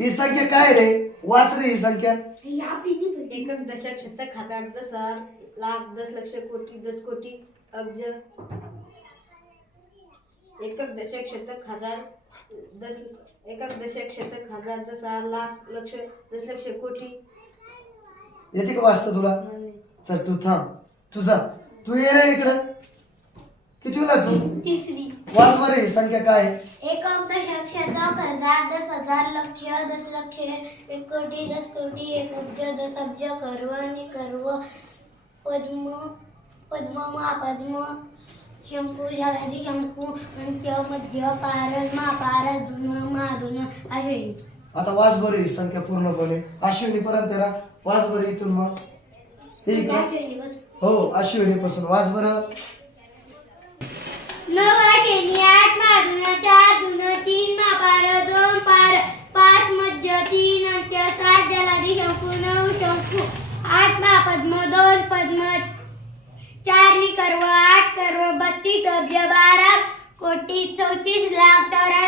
ही संख्या काय रे? वाच रे ही संख्या. एकक दशक शतक हजार दस हजार लाख 10 लक्ष कोटी 10 कोटी अब्ज. एकक दशक शतक हजार 10 हजार लाख लक्ष 10 लक्ष कोटी. येते का वाचता तुला? चल तू थांब. तू ये रे इकडं. किती वेळा तू? तिसरी. वाच बरं ही संख्या काय? एकक दशक शतक हजार 10 हजार लक्ष 10 लक्ष 1 कोटी 10 कोटी 1 अब्ज 10 अब्ज कर्व आणि कर्व पद्म पद्म महापद्म शंकू जलाधी शंकू अंत्य मध्य पारस महापारस धुन महाधुन अश्विनी. आता वाच बरं ही संख्या पूर्णपणे. अश्विनी पर्यंत रा. वाच बरं इथून मग. हे इकडं. हो अश्विनी पासून वाच बरं. 9 अश्विनी 8 महाधुन 4 धुन 3 महापार 2 पार 5 मध्य 3 अंत्य 7 जलाधी शंकू 9 शंकू 8 महापद्म 2 पद्म 4 निकर्व 8 कर्व 32 अब्ज 12 कोटी 34 लाख 84